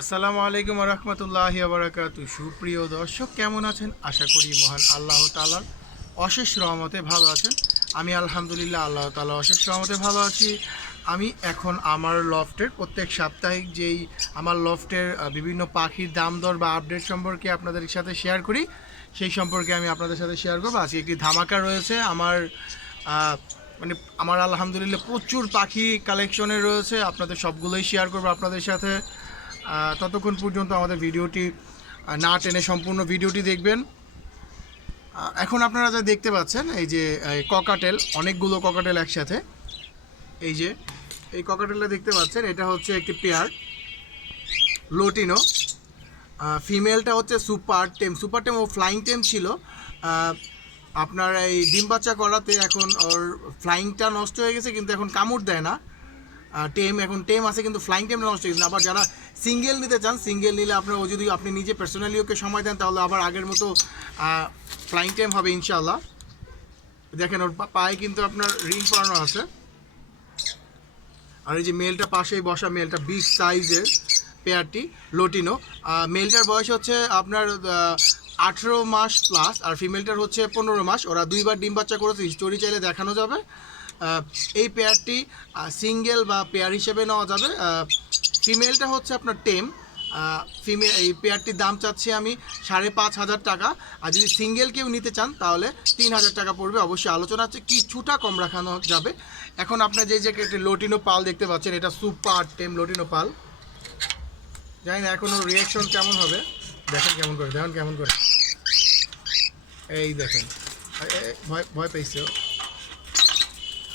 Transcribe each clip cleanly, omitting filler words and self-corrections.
আসসালামু আলাইকুম রহমতুল্লাহি বারাকাতু। সুপ্রিয় দর্শক, কেমন আছেন? আশা করি মহান আল্লাহ তাআলার অশেষ রহমতে ভালো আছেন। আমি আলহামদুলিল্লাহ আল্লাহ তাআলার অশেষ রহমতে ভালো আছি। আমি এখন আমার লফটের প্রত্যেক সাপ্তাহিক যেই আমার লফটের বিভিন্ন পাখির দাম দর বা আপডেট সম্পর্কে আপনাদের সাথে শেয়ার করি, সেই সম্পর্কে আমি আপনাদের সাথে শেয়ার করবো। আজকে একটি ধামাকা রয়েছে আমার মানে আমার আলহামদুলিল্লাহ প্রচুর পাখি কালেকশনে রয়েছে। আপনাদের সবগুলোই শেয়ার করবো আপনাদের সাথে। ততক্ষণ পর্যন্ত আমাদের ভিডিওটি না টেনে সম্পূর্ণ ভিডিওটি দেখবেন। এখন আপনারা যা দেখতে পাচ্ছেন, এই যে ককাটেল, অনেকগুলো ককাটেল একসাথে, এই যে এই ককাটেলটা দেখতে পাচ্ছেন, এটা হচ্ছে একটি পেয়ার লোটিনো। ফিমেলটা হচ্ছে সুপার টেম ও ফ্লাইং টেম ছিল। আপনার এই ডিম বাচ্চা করাতে এখন ওর ফ্লাইংটা নষ্ট হয়ে গেছে, কিন্তু এখন কামড় দেয় না। এখন টেম আছে, কিন্তু ফ্লাইং টেম নষ্ট হয়ে গেছে। আবার যারা সিঙ্গেল নিতে চান, সিঙ্গেল নিলে আপনার ও যদি আপনি নিজে পার্সোনালি ওকে সময় দেন, তাহলে আবার আগের মতো ফ্লাইং টেম হবে ইনশাল্লাহ। দেখেন ওর পায়ে কিন্তু আপনার রিং পরানো আছে। আর এই যে মেলটা পাশেই বসা, মেলটা বিগ সাইজের পেয়ারটি লোটিনো। মেলটার বয়স হচ্ছে আপনার 18 মাস প্লাস, আর ফিমেলটার হচ্ছে 15 মাস। ওরা দুইবার ডিম বাচ্চা করেছে, হিস্টোরি চাইলে দেখানো যাবে। এই পেয়ারটি সিঙ্গেল বা পেয়ার হিসেবে নেওয়া যাবে। ফিমেলটা হচ্ছে আপনার টেম। এই পেয়ারটির দাম চাচ্ছি আমি 5,500 টাকা। আর যদি সিঙ্গেল কেউ নিতে চান, তাহলে 3,000 টাকা পড়বে। অবশ্যই আলোচনা আছে, কিছুটা কম রাখানো যাবে। এখন আপনার যে লোটিনো পাল দেখতে পাচ্ছেন, এটা সুপার টেম লোটিনো পাল। জানি না এখন ওর রিয়াকশন কেমন হবে। দেখেন কেমন করে। এই দেখেন, ভয় ভয় পেয়েছে।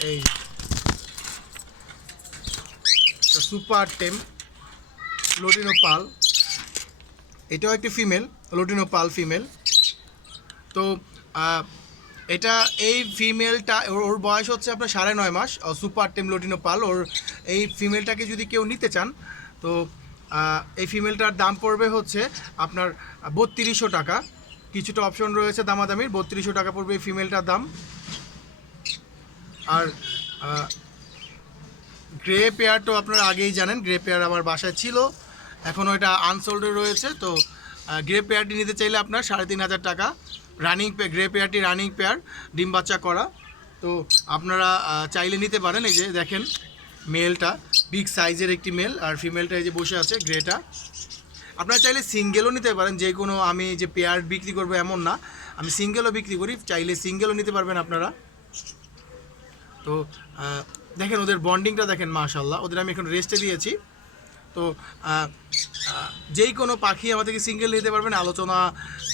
এই সুপার টেম লোটিনো পাল, এটাও একটি ফিমেল লোটিনো পাল ফিমেল। তো এটা এই ফিমেলটা ওর বয়স হচ্ছে আপনার 9.5 মাস। সুপার টেম লোটিনো পাল। ওর এই ফিমেলটাকে যদি কেউ নিতে চান, তো এই ফিমেলটার দাম পড়বে হচ্ছে আপনার 3200 টাকা। কিছুটা অপশন রয়েছে দামাদামির। 3200 টাকা পড়বে এই ফিমেলটার দাম। আর গ্রে পেয়ার তো আপনারা আগেই জানেন, গ্রে পেয়ার আমার বাসায় ছিল, এখনও এটা আনসোল্ডে রয়েছে। তো গ্রে পেয়ারটি নিতে চাইলে আপনার 3,500 টাকা। গ্রে পেয়ারটি রানিং পেয়ার, ডিম বাচ্চা করা। তো আপনারা চাইলে নিতে পারেন। এই যে দেখেন মেলটা বিগ সাইজের একটি মেল, আর ফিমেলটা এই যে বসে আছে গ্রেটা। আপনারা চাইলে সিঙ্গেলও নিতে পারেন। যে কোনো, আমি যে পেয়ার বিক্রি করবো এমন না, আমি সিঙ্গেলও বিক্রি করি, চাইলে সিঙ্গেলও নিতে পারবেন আপনারা। তো দেখেন ওদের বন্ডিংটা দেখেন, মাশাআল্লাহ। ওদের আমি এখন রেস্টে দিয়েছি। তো যেই কোনো পাখি আমাদেরকে সিঙ্গেল নিতে পারবেন,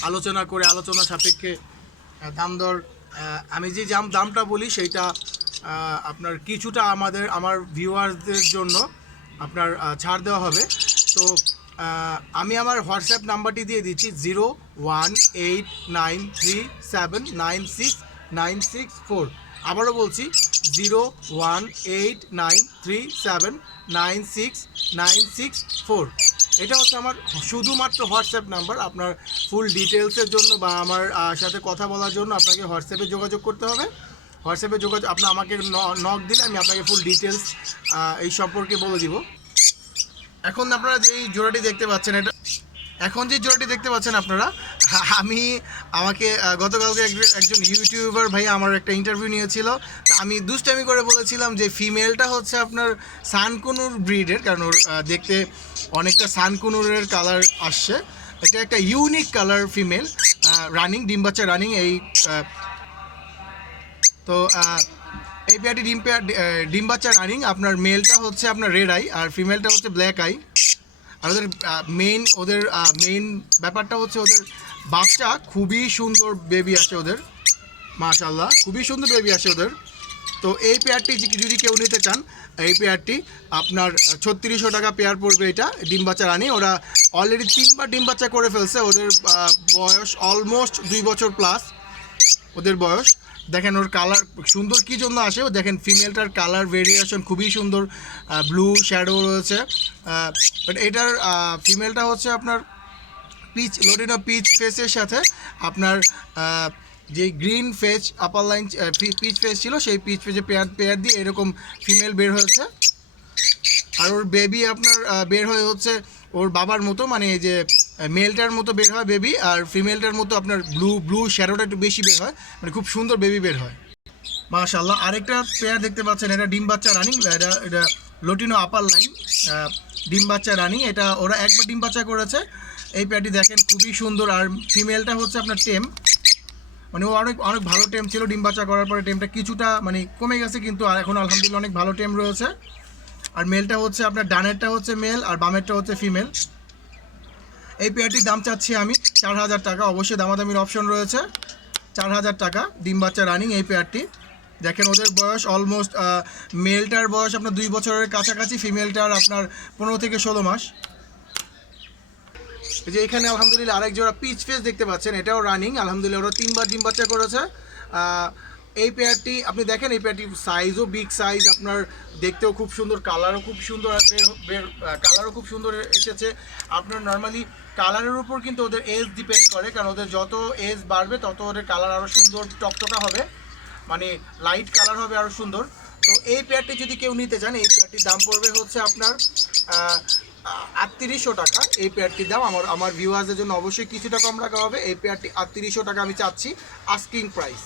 আলোচনা করে আলোচনা সাপেক্ষে দাম দর। আমি যে দামটা বলি সেইটা আপনার কিছুটা আমার ভিউয়ার্সদের জন্য আপনার ছাড় দেওয়া হবে। তো আমি আমার হোয়াটসঅ্যাপ নাম্বারটি দিয়ে দিচ্ছি, 018937969664। আবারও বলছি, 018937969664। এটা হচ্ছে আমার শুধুমাত্র হোয়াটসঅ্যাপ নাম্বার। আপনার ফুল ডিটেলসের জন্য বা আমার সাথে কথা বলার জন্য আপনাকে হোয়াটসঅ্যাপে যোগাযোগ করতে হবে। আপনার আমাকে নক দিলে আমি আপনাকে ফুল ডিটেলস এই সম্পর্কে বলে দিব। এখন আপনারা যে এই জোড়াটি দেখতে পাচ্ছেন, আপনারা, আমাকে গতকালকে একজন ইউটিউবার ভাই আমার একটা ইন্টারভিউ নিয়েছিল। আমি দুষ্টামি করে বলেছিলাম যে ফিমেলটা হচ্ছে আপনার সানকুনুর ব্রিডের, কারণ ওর দেখতে অনেকটা সানকুনুরের কালার আসছে। এটা একটা ইউনিক কালার ফিমেল, রানিং ডিম বাচ্চা রানিং। তো এই পেয়ারটি ডিম বাচ্চা রানিং। আপনার মেলটা হচ্ছে আপনার রেড আই, আর ফিমেলটা হচ্ছে ব্ল্যাক আই। আর ওদের মেইন ব্যাপারটা হচ্ছে ওদের বাচ্চা খুবই সুন্দর বেবি আসে ওদের, মাশাআল্লাহ, খুবই সুন্দর বেবি আসে ওদের। তো এই পেয়ারটি যদি কেউ নিতে চান, এই পেয়ারটি আপনার 3600 টাকা পেয়ার পড়বে। এটা ডিম বাচ্চা রানি। ওরা অলরেডি 3বার ডিম বাচ্চা করে ফেলছে। ওদের বয়স অলমোস্ট 2 বছর প্লাস ওদের বয়স। দেখেন ওর কালার সুন্দর কী জন্য আসে, দেখেন ফিমেলটার কালার ভেরিয়েশন খুবই সুন্দর, ব্লু শ্যাডো রয়েছে। বাট এটার ফিমেলটা হচ্ছে আপনার লোটিনো পিচ ফেসের সাথে আপনার যে green face upper line pitch face ছিল, সেই পিচ ফেসে পেয়ার দিয়ে এরকম ফিমেল বের হয়েছে। আর ওর বেবি আপনার বের হয়ে হচ্ছে ওর বাবার মতো, মানে এই যে মেলটার মতো বের হয় বেবি, আর ফিমেলটার মতো আপনার ব্লু শ্যাডোটা একটু বেশি বের হয়, মানে খুব সুন্দর বেবি বের হয় মাশাআল্লাহ। আরেকটা পেয়ার দেখতে পাচ্ছেন, এটা ডিম বাচ্চা রানিং, এটা লোটিনো আপার লাইন, ডিম বাচ্চা রানিং। এটা ওরা একবার ডিম বাচ্চা করেছে। এই পেয়ারটি দেখেন খুবই সুন্দর। আর ফিমেলটা হচ্ছে আপনার টেম, মানে ও অনেক অনেক ভালো টেম ছিল। ডিম বাচ্চা করার পরে টেমটা কিছুটা মানে কমে গেছে, কিন্তু আর এখন আলহামদুলিল্লাহ অনেক ভালো টেম রয়েছে। আর মেলটা হচ্ছে আপনার ডানেরটা হচ্ছে মেল আর বামেরটা হচ্ছে ফিমেল। এই পেয়ারটির দাম চাচ্ছি আমি 4,000 টাকা। অবশ্যই দামাদামির অপশন রয়েছে। 4,000 টাকা ডিম বাচ্চা রানিং এই পেয়ারটি। দেখেন ওদের বয়স অলমোস্ট, মেলটার বয়স আপনার 2 বছরের কাছাকাছি, ফিমেলটার আপনার 15 থেকে 16 মাস। এই যে এখানে আলহামদুলিল্লাহ আরেক জোড়া পিচ ফেস দেখতে পাচ্ছেন, এটাও রানিং আলহামদুলিল্লাহ। ওরা 3বার ডিম বাচ্চা করেছে। এই পেয়ারটি আপনি দেখেন, এই পেয়ারটির সাইজও বিগ সাইজ, আপনার দেখতেও খুব সুন্দর, কালারও খুব সুন্দর, কালারও খুব সুন্দর এসেছে। আপনার নর্মালি কালারের উপর কিন্তু ওদের এজ ডিপেন্ড করে, কারণ ওদের যত এজ বাড়বে তত ওদের কালার আরও সুন্দর টকটকা হবে, মানে লাইট কালার হবে আরও সুন্দর। তো এই পেয়ারটি যদি কেউ নিতে চান, এই পেয়ারটির দাম পড়বে হচ্ছে আপনার 3800 টাকা। এই পেয়ারটির দাম আমার ভিউয়ার্সদের জন্য অবশ্যই কিছুটা কম রাখা হবে। এই পেয়ারটি 3800 টাকা আমি চাচ্ছি আস্কিং প্রাইস।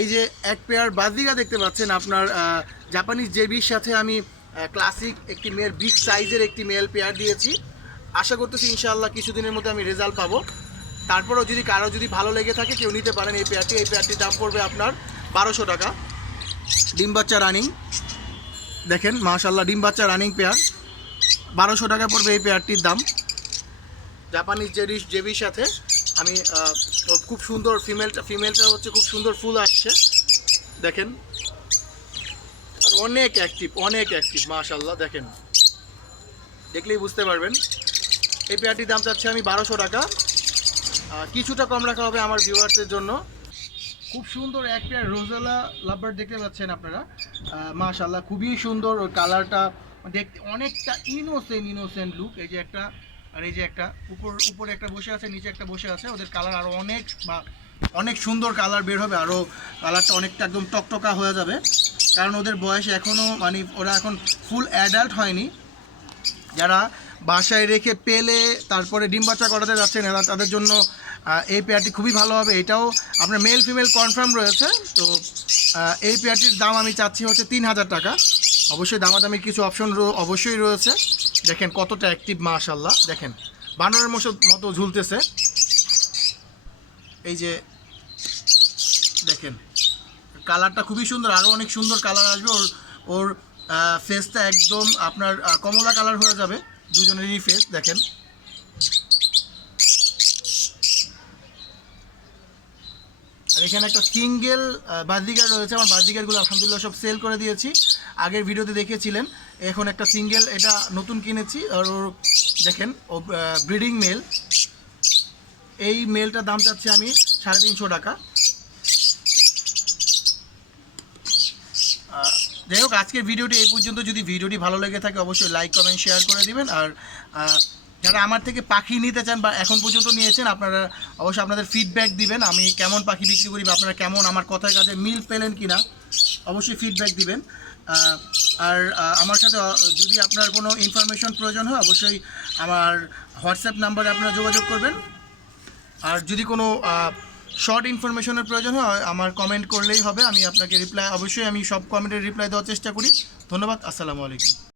এই যে এক পেয়ার বাজিগা দেখতে পাচ্ছেন আপনার, জাপানিজ জেবির সাথে আমি ক্লাসিক একটি মেয়ের বিগ সাইজের একটি মেল পেয়ার দিয়েছি। আশা করতেছি ইনশাআল্লাহ কিছুদিনের মধ্যে আমি রেজাল্ট পাবো। তারপরেও যদি কারো যদি ভালো লেগে থাকে কেউ নিতে পারেন এই পেয়ারটি। এই পেয়ারটির দাম পড়বে আপনার 1200 টাকা। ডিম বাচ্চা রানিং, দেখেন মাশাআল্লাহ ডিম বাচ্চা রানিং পেয়ার, 1200 টাকা পড়বে এই পেয়ারটির দাম। জাপানিজ জেবির সাথে আমি খুব সুন্দর, ফিমেলটা হচ্ছে খুব সুন্দর ফুল আসছে দেখেন, আর অনেক অ্যাক্টিভ মাশাআল্লাহ। দেখেন দেখলেই বুঝতে পারবেন। এই পেয়ারটির দাম চাচ্ছি আমি 1200 টাকা। কিছুটা কম রাখা হবে আমার ভিউয়ার্সের জন্য। খুব সুন্দর এক পেয়ার রোজেলা লাভবার্ড দেখতে পাচ্ছেন আপনারা, মাশাআল্লাহ খুবই সুন্দর। ওর কালারটা দেখতে অনেকটা ইনোসেন্ট লুক। এই যে একটা, আর এই যে একটা উপরে একটা বসে আছে, নিচে একটা বসে আছে। ওদের কালার আরও অনেক সুন্দর কালার বের হবে, আরও কালারটা অনেকটা একদম টকটকা হয়ে যাবে, কারণ ওদের বয়স এখনও মানে ওরা এখন ফুল অ্যাডাল্ট হয়নি। যারা বাসায় রেখে পেলে তারপরে ডিম বাচ্চা করাতে যাচ্ছেন এরা, তাদের জন্য এই পেয়ারটি খুবই ভালো হবে। এটাও আপনার মেল ফিমেল কনফার্ম রয়েছে। তো এই পেয়ারটির দাম আমি চাচ্ছি হচ্ছে 3000 টাকা। অবশ্যই দামাদামি কিছু অপশন অবশ্যই রয়েছে। দেখেন কতটা অ্যাক্টিভ মাশাআল্লাহ, দেখেন বানরের মতো ঝুলতেছে। এই যে দেখেন কালারটা খুবই সুন্দর, আরও অনেক সুন্দর কালার আসবে। ওর ফেসটা একদম আপনার কমলা কালার হয়ে যাবে, দুজনেরই ফেস দেখেন। আর এখানে একটা সিঙ্গেল বাজিগার রয়েছে। আমার বাজিগারগুলো আলহামদুলিল্লাহ সব সেল করে দিয়েছি, আগের ভিডিওতে দেখেছিলেন। এখন একটা সিঙ্গেল, এটা নতুন কিনেছি। আর ওর দেখেন ও ব্রিডিং মেল। এই মেলটার দাম চাচ্ছি আমি 350 টাকা। যাই হোক, আজকের ভিডিওটি এই পর্যন্ত। যদি ভিডিওটি ভালো লেগে থাকে অবশ্যই লাইক কমেন্ট শেয়ার করে দিবেন। আর যারা আমার থেকে পাখি নিতে চান বা এখন পর্যন্ত নিয়েছেন, আপনারা অবশ্যই আপনাদের ফিডব্যাক দিবেন। আমি কেমন পাখি বিক্রি করি বা আপনারা কেমন আমার কথার কাজে মিল পেলেন কিনা অবশ্যই ফিডব্যাক দিবেন। আর আমার সাথে যদি আপনার কোনো ইনফরমেশন প্রয়োজন হয় অবশ্যই আমার হোয়াটসঅ্যাপ নাম্বারে আপনারা যোগাযোগ করবেন। আর যদি কোনো শর্ট ইনফরমেশনের প্রয়োজন হয় আমার কমেন্ট করলেই হবে, আমি আপনাকে রিপ্লাই, অবশ্যই আমি সব কমেন্টের রিপ্লাই দেওয়ার চেষ্টা করি। ধন্যবাদ, আসসালামু আলাইকুম।